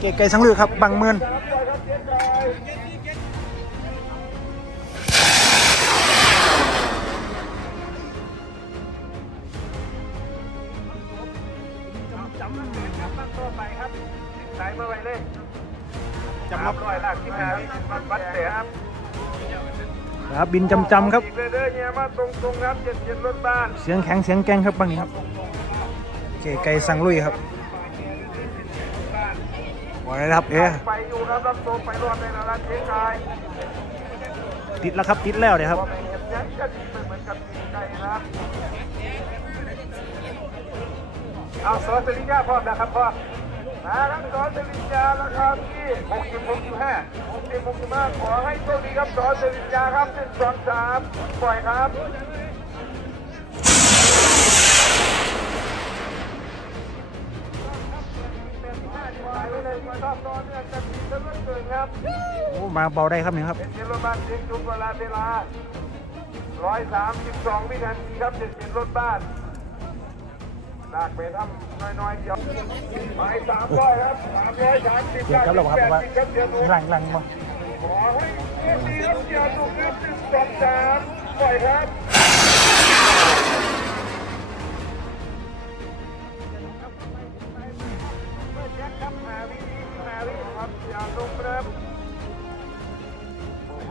เก๋ไก่สังลือครับ บังเมือนจำรับร้อยลากที่หามันวัดเสียครับครับบินจำจำครับอีกเลเด้อเนี่ยมาตรงตรงครับเจ็ดเจ็ดรถบ้านเสียงแข็งเสียงแกงครับบางนี้ครับเก๋ไก่สังลุยครับ บอลนะครับเอ๊ะไปอยู่ครับรับตัวไปรอดในนาราเชียงรายติดแล้วครับติดแล้วเนี่ยครับพอไปเห็นยังก็ดีเหมือนกับตีไก่นะครับเอาซอสลิญญาพร้อมนะครับพ่อมาครับซอสลิญญาราคาที่หกสิบหกสิบห้าหกสิบหกสิบห้าขอให้โชคดีครับซอสลิญญาครับหนึ่งสองสามปล่อยครับ โอ้มาเบาได้ครับเนี่ยครับเป็นเจรถบ้านเสียงจุกเวลาเวลาร้อยสามสิบสองวินาทีครับเจ็ดสิบรถบ้านลากไปทำน้อยๆเดียวไปสามร้อยครับสามร้อยสามสิบเดี๋ยวครับเราครับว่าครับเดี๋ยวหนูหลังหลังมาขอให้เพื่อนดีครับเดี๋ยวหนูครับหนึ่งสองสามปล่อยครับ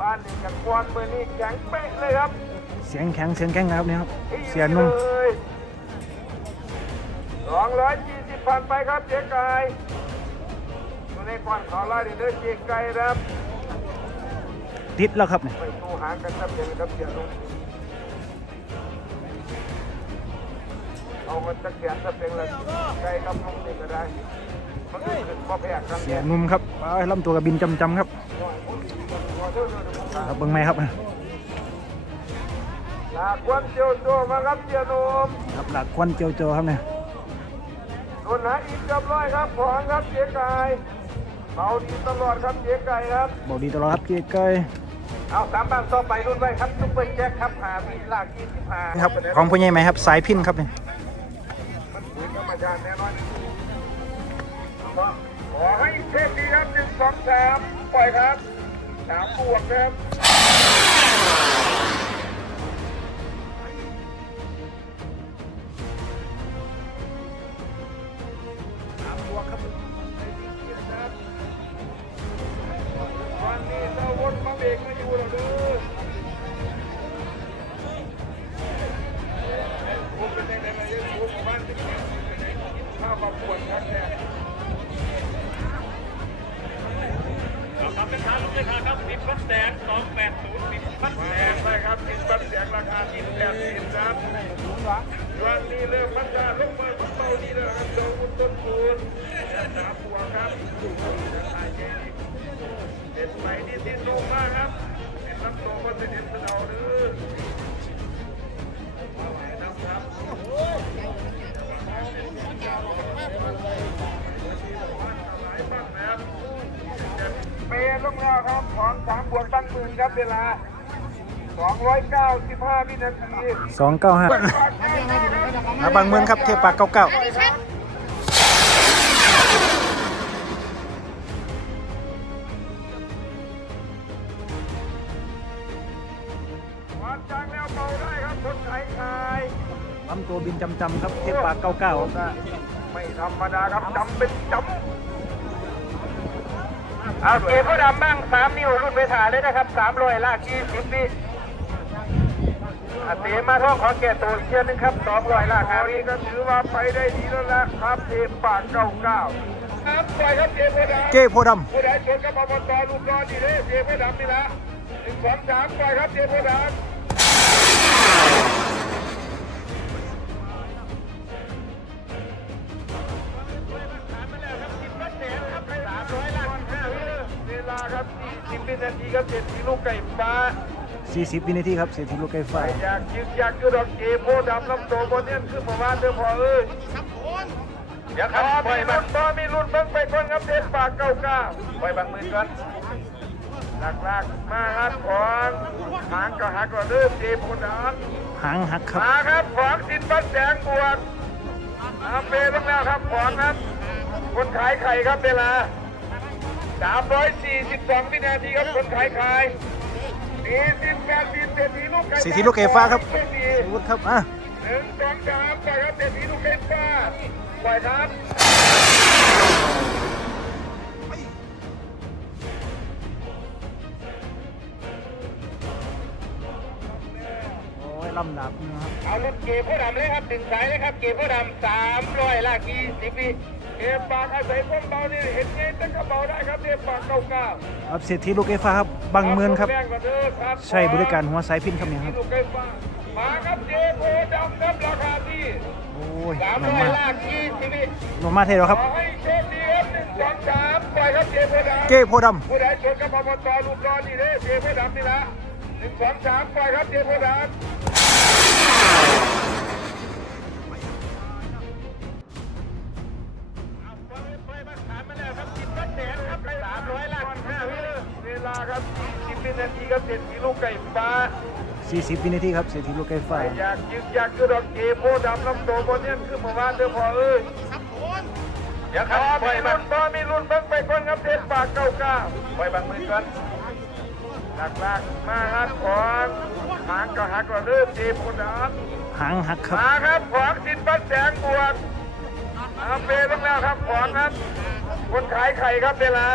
บ้านนี่จากกวนเมื่อนี้แข็งเป๊ะเลยครับ เสียงแข็งเสียงแกงครับเนี่ยครับ เสียนุ่มสองร้อยยี่สิบพันไปครับเจ๊ไก่ตัวในก่อนขอไล่เด้อเจ๊ไก่ครับติดแล้วครับเนี่ยไปตู้หางกันครับเจ๊ครับเจ๊ลุงเอามันตะเกียบจะเป็นละไก่ครับลุงนี่ก็ได้มันขึ้นพอแพกกันเสียนุ่มครับไปลำตัวกับบินจำจำครับ ครับครับเบิ้งไหมครับลากวนเจียวโจมาครับเจียหนุ่มครับหลักควันเจียวโจครับเนี่ยโดนหาอีกเรียบร้อยครับของครับเจ๊ไก่เบาดีตลอดครับเจ๊ไก่ครับบอกดีตลอดครับเก๋ไก่เอาสามบางต่อไปรุ่นไว้ครับซุปเปอร์แจ็คครับหามีลากยี่สิบห้าครับของผู้ใหญ่ไหมครับสายพินครับเนี่ยมันเหมือนธรรมชาติแน่นอนขอให้เทพดีครับหนึ่งสองสามปล่อยครับ สามบวกนะครับ เป็นทาครับติดบัสแดงสองแปดศูนย์ติดบัสแพแดงงไปครับสินบัตรแสงราคาสินแปดสิบครับวันนี้เริ่มมันจะลงมาเบานี่นะครับเจ้าคุณต้นคูณสามบัวครับเด็ดไปนี่ติดลงมากครับเป็นน้ำตัวคนเด็ดเอาเด้อ ลงแล้วครับของสามบวกตั้งหมื่นครับเวลา295วินาทีสองเก้าห้าครับบางเมืองครับเทปปากเก้าเก้าวางจางแล้วเบาได้ครับคนไทยชายลำตัวบินจำจำครับเทปปากเก้าเก้าไม่ธรรมดาครับจำเป็นจำ เอาเกมก็ดำบ้างสามนิ้วรุ่นไปถ่ายเลยนะครับสามร้อยลากยี่สิบวิอาเตมาท่องขอแก่ตัวเชียร์นึงครับสองร้อยลากคราวนี้ก็ถือว่าไปได้ดีแล้วละครับเทมปากเก้าเก้าครับปล่อยครับเทมโพดำเจ้โพดผู้ใดชนกับอบตลูกรอดีเด้เทมโพดำนี่ละหนึ่งสองสามปล่อยครับเทมโพดำ ไก่ฟ้าำสี่สิบวินาทีครับเสียทีลูกไก่ไฟอยากยึกอยากอยู่ดอกเกมโพดำลำโตบนเนี่ยขึ้นมาบ้านเด้อพอเอ้ยเดี๋ยวครับปล่อยมันต่อมีรุ่นเบิ่งไปก่อนครับเด็ดปากเก้าเก้าปล่อยบางมือก่อนหลักหลักๆมาครับของหางก็หักก็เด้อเกมโพดำหางหักครับมาครับของสินบัตแดงบวกอาเปลงแล้วครับของครับ คนขายไข่ครับเวลา342วินาทีครับคนขายไข่ 40 80เศรษฐีลูกไก่เศรษฐีลูกไก่ฟ้าครับโชดีวุฒิครับอะหนึ่งสองสามปล่อยครับเศรษฐีลูกไก่ฟ้าปล่อยครับโอ้ยลำดับนะครับเอารถเก็บผู้ดำเลยครับดึงสายเลยครับเก็บผู้ดำสามร้อยลากยี่สิบวิเก็บปากอาศัยพ้นเบานี่เห็นไงตั้งกระเบาได้ครับเก็บปากเก้าเก้าครับเศรษฐีลูกไฟฟ้าครับ บางเมืองครับ ใช้บริการหัวสายพินครับเนี่ยครับลูกไก่ฟ้ามาครับเจโพดำครับราคาที่โอ้ยสามร้อยมาลากยี่สิบวิลงมาเทแล้วครับขอให้โชคดีครับหนึ่งสองสามปล่อยครับเจโพดำเก้โพดผู้ใดชนกับอบตลูกรอนี่เด้เจโพดำนี่ละหนึ่งสองสามปล่อยครับเจโพดำ วินาทีครับเสร็จที่ลูกไก่ฟ้าำ40วินาทีครับเศรษฐีลูกไฟฟ้าอยากยึกอยากคือดอกเกโพดำลำโตบนเนี่ยคือเมื่อวานเด้อพอเอ้ยอย่าครับไปรุ่นบ่มีรุ่นเบิ่งไปก่อนครับเทศปากเก้าเก้าไปบังมือก่อนหลักลากมาฮัดของหางก็หักก็เด้อเจโพดำหางหักครับมาครับของสินปันแสงบวกอาเปลงแล้วครับของครับคนขายไข่ครับเวลา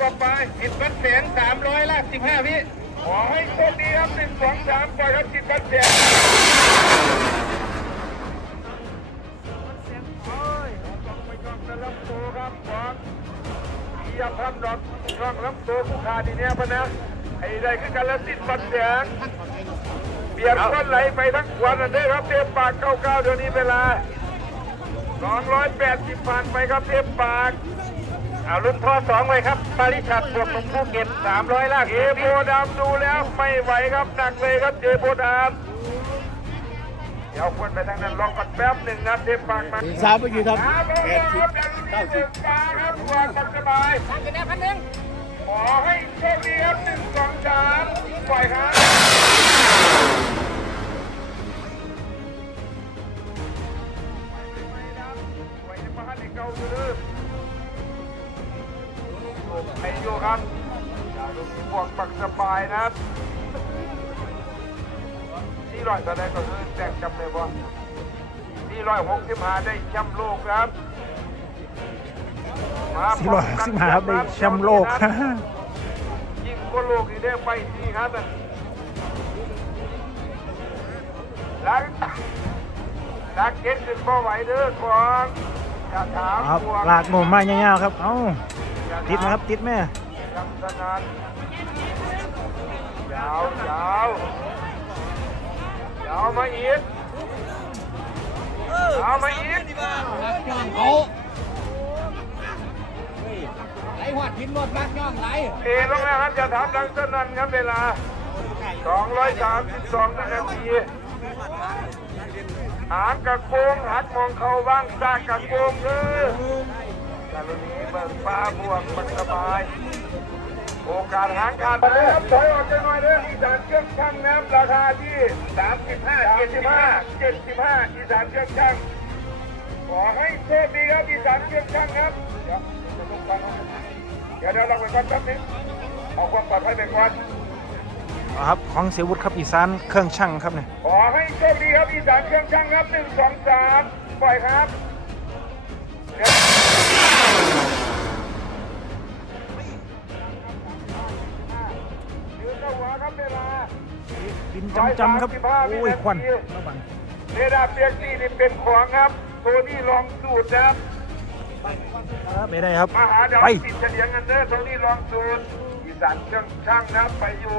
ต่อไปสินปันแสงสามร้อยละสิบห้าวิ ขอให้โชคดีครับหนึ่งสองสามปล่อยครับสินปันแสงโอ้ยต้องไปย่องแต่ลำตัวครับของเยียบทำดอกย่องลำตัวผู้ขาดีเนี่ยพะนะไอ้ได้คือกันละสินปันแสงเบียดคนไหลไปทั้งวันอันเด้ครับเทปปากเก้าเก้าเดี๋ยวนี้เวลา280ผ่านไปครับเทปปาก เอารุ่นท่อสองไว้ครับปาริชัดบวกหนุ่มภูเก็ต300ลากเจโพดำดูแล้วไม่ไหวครับหนักเลยครับเจโพดำเดี๋ยวควรไปทางนั้นลองกันแป๊บหนึ่งนะเทปปากมาสามไปกี่ครับครับแปดสิบเก้าสิบปาครับวางสบายพันกันแน่พันหนึ่งขอให้โชคดีครับหนึ่งสองสามปล่อยครับไว้ในบ้านในเก่าอยู่เด้อ ให้อยู่ครับอย่าลงพวกปักสบายนะครับที่ร้อยตอนนี้ก็คือแจ้งจำเลยว่าที่ร้อยหกสิบห้าได้แชมป์โลกครับมา465ครับได้แชมป์โลกยิ่งกว่าโลกอีกได้ไปที่ครับนั่นล้างล้างเก็ตขึ้นบ่ไหวเด้อของอย่าถามครับพวกลากโมมาเงี้ยๆครับ เอ้า ติดนะครับติดแม่ยำสนานยาวยาวยาวมาอีกยาวมาอีกเอาไหลหัวทิ้งรถรักย่องไหลเอลงแล้วครับจะทำดังสนั่นครับเวลา 232 นาทีหางกระโปงหักมองเขาบ้างซากกระโปงเด้อ การนี้เบิกฟ้าบวกมันสบาย โอกาสหางขาดไปเลยครับถอยออกจะหน่อยเด้ออีสานเครื่องช่างน้ำราคาที่35 75 75อีสานเครื่องช่างขอให้โชคดีครับอีสานเครื่องช่างครับเดี๋ยวจะลงฟังนะเดี๋ยวเดี๋ยวเราไปก่อนแป๊บนึงเอาความปลอดภัยไปก่อนเอาครับของเสียวุฒิครับอีสานเครื่องช่างครับเนี่ยขอให้โชคดีครับอีสานเครื่องช่างครับหนึ่งสองสามปล่อยครับ นจำจำๆครับ โอ้ยควันระบังเรดาร์เปียกซี่นี่เป็นของครับโทนี่ลองสูตรนะครับครับไปได้ครับมหาดาวไปติดเฉลียงกันเด้อโทนี่ลองสูตรอีสานเครื่องช่างนะครับไปอยู่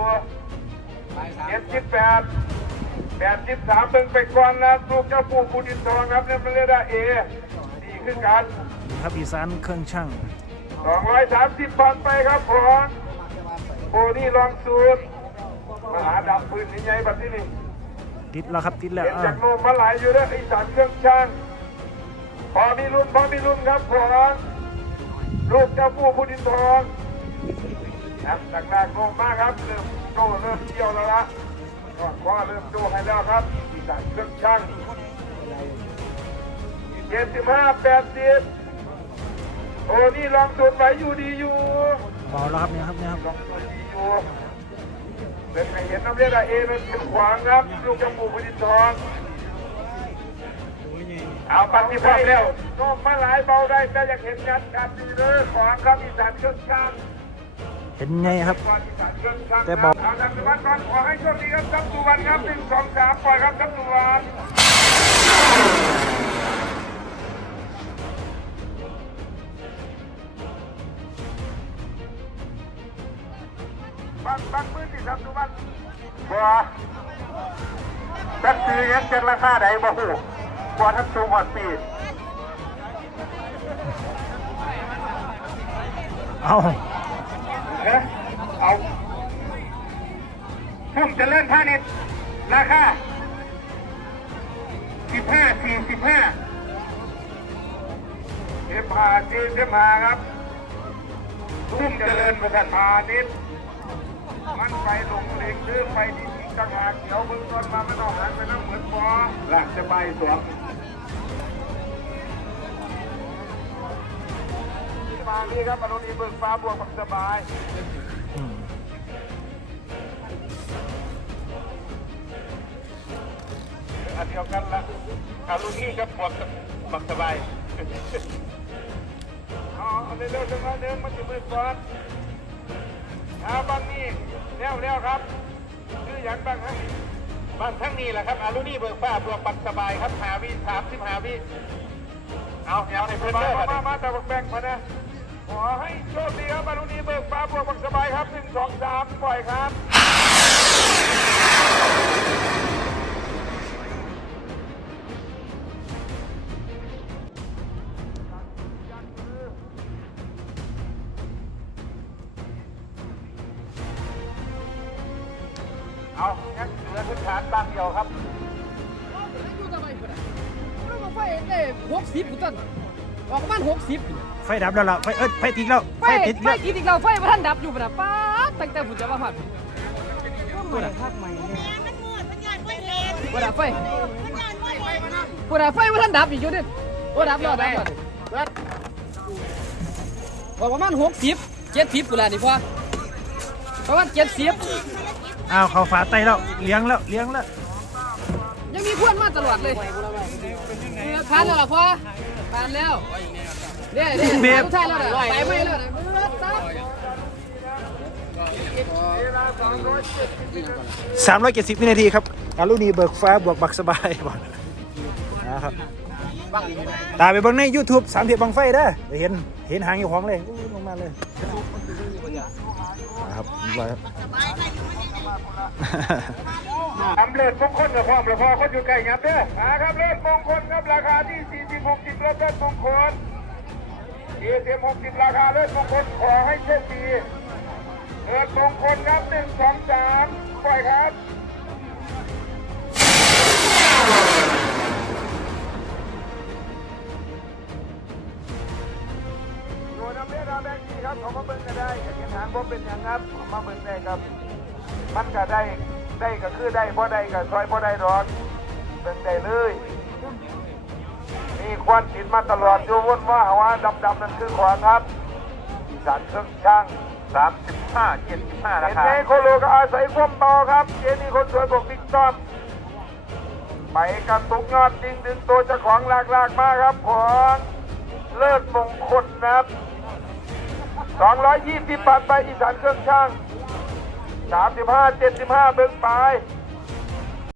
เจ็ดสิบแปดแปดสิบสามเบิ่งไปก่อนนะลูกเจ้าปู่ปูดินทองครับเนี่ยมันเรดาร์เอดีขึ้นกันนี่ครับอีสานเครื่องช่างสองร้อยสามสิบพันไปครับของโอ้นี่ลองสูตร มหาดับปืนใหญ่ๆแบบนี้นี่ติดแล้วครับติดแล้วเห็นอ่าจากโน้มมาหลายอยู่แล้วไอ้สารเครื่องช่างพอมีรุ่นพอมีรุ่นครับของลูกเจ้าปู่พุดินทองครับจากแรกโน้มมากครับเริ่มโตเริ่มเที่ยวแล้วละก็คว้าเริ่มโตให้แล้วครับอีสานเครื่องช่างเจ็ดสิบห้าแปดสิบโอ้นี่ลองส่วนไหวอยู่ดีอยู่เบาแล้วครับเนี่ยครับเนี่ยครับลองส่วนดีอยู่ เป็นไงเห็นน้ำเลือดอะเอมันเป็นขวางครับ ลูกจมูกพินทองเอาปังที่พร้อมแล้วนอกมาหลายเบาได้แต่อยากเห็นยัดกันดีเลยขวางครับอีสานเครื่องช่างเห็นไงครับก่อนอีสานเครื่องช่างแต่บอกเอาจักรวรรดิก่อนขอให้โชคดีครับจักรวรรดิครับหนึ่งสองสามปล่อยครับจักรวรรดิ บังมือที่จักรวรรดิบัวจักรียังจักราคาใดบ่ฮู้บ่ทันสูงหอดปีเอาเอ๊ะเอาพุ่มเจริญพาณิชย์ราคาสิบห้าสี่สิบห้าเอ็มพาสี่สิบห้าครับพุ่มเจริญประธานพาณิชย์ มันไปลงเล็กหรือไปดีที่ต่างหากเดี๋ยวมึงต้นมาไม่ต้องหันไปน้ำเหมือนบอหลักจะไปสวมมานี่ครับอนุนีเบิกฟ้าบวกความสบายอันเดียวกันละอารุนี่กับบวกบักสบายเอาเอาเร็วๆจังหวะเดิมมันจะมืดก่อนเอาบางนี่ เร็วเร็วครับชื่ออย่างบางทั้งนี้บางทั้งนี้แหละครับอารุนี่เบิกฟ้าบวกบักสบายครับหาวิสามสิบหาวิเอาเอาในเพื่อนเด้อมามาแต่บักแบงมานะขอให้โชคดีครับอารุนี่เบิกฟ้าบวกบักสบายครับหนึ่งสองสามปล่อยครับ เอางั้นเหลือพื้นฐานบางเดียวครับอยู่ทำไมเพื่อนอะเรามาไฟได้หกสิบต้นออกประมาณหกสิบไฟดับแล้วล่ะไฟเอ้ยไฟติดแล้วไฟไฟติดไฟแล้วกินอีกแล้วไฟมาท่านดับอยู่ปะนะป้าดตั้งแต่ผมจะมาผัดปวดพักใหม่เนี่ยปวดไฟปวดไฟมาท่านดับอีกอยู่ดิปวดดับแล้วดับแล้วออกประมาณหกสิบเจ็ดสิบกูแล้วนี่พ่อประมาณเจ็ดสิบ อ้าวเขาฝาไตแล้วเลี้ยงแล้วเลี้ยงแล้วยังมีเพื่อนมาตลอดเลยเออผ่านแล้วล่ะพ่อผ่านแล้วเด้เด้เบฟใช่แล้วนะไปไม่แล้วนะเบิดตับสามร้อยเจ็ดสิบวินาทีครับอารุณีเบิกฟ้าบวกบักสบายบอกนะครับตามไปเบิ่งใน YouTube สามเทียบบังไฟเด้อเดี๋ยวเห็นเห็นหางอยู่ของเลยอู้ลงมาเลยนะครับ เรียบร้อยครับทำเลิศมงคลกับความหลวงพ่อคนอยู่ใกลครับเด้อมาครับเลิศมงคลครับราคาที่ 40 60เลิศเลิศมงคล40 60ราคาเลิศมงคลขอให้โชคดีเลิศมงคลครับ 1 2 3ปล่อยครับตัวน้ำเลือดน้ำแดงดีครับขามาเบิ่งก็ได้อยากเห็นหางผมเป็นอย่างครับขามาเบิ่งได้ครับ มันก็ได้ได้ก็คือได้บ่ได้ก็ซอยบ่ได้ดอกเบิ่งได้เลยมีควันติดมาตลอดอยู่วนว่าว่าดำๆนั่นคือขวางครับอีสานเครื่องช่าง35 75ราคาเจนี่โคโลก็อาศัยความเบาครับเจนี่คนสวยบอกบิ๊กต้อมไปกันตุกยอดจริงดึงตัวเจ้าของลากลากๆมาครับของเลิศมงคลนะครับ220บาทไปอีสานเครื่องช่าง สามสิบห้าเจ็ดสิบห้าเบิ่งไป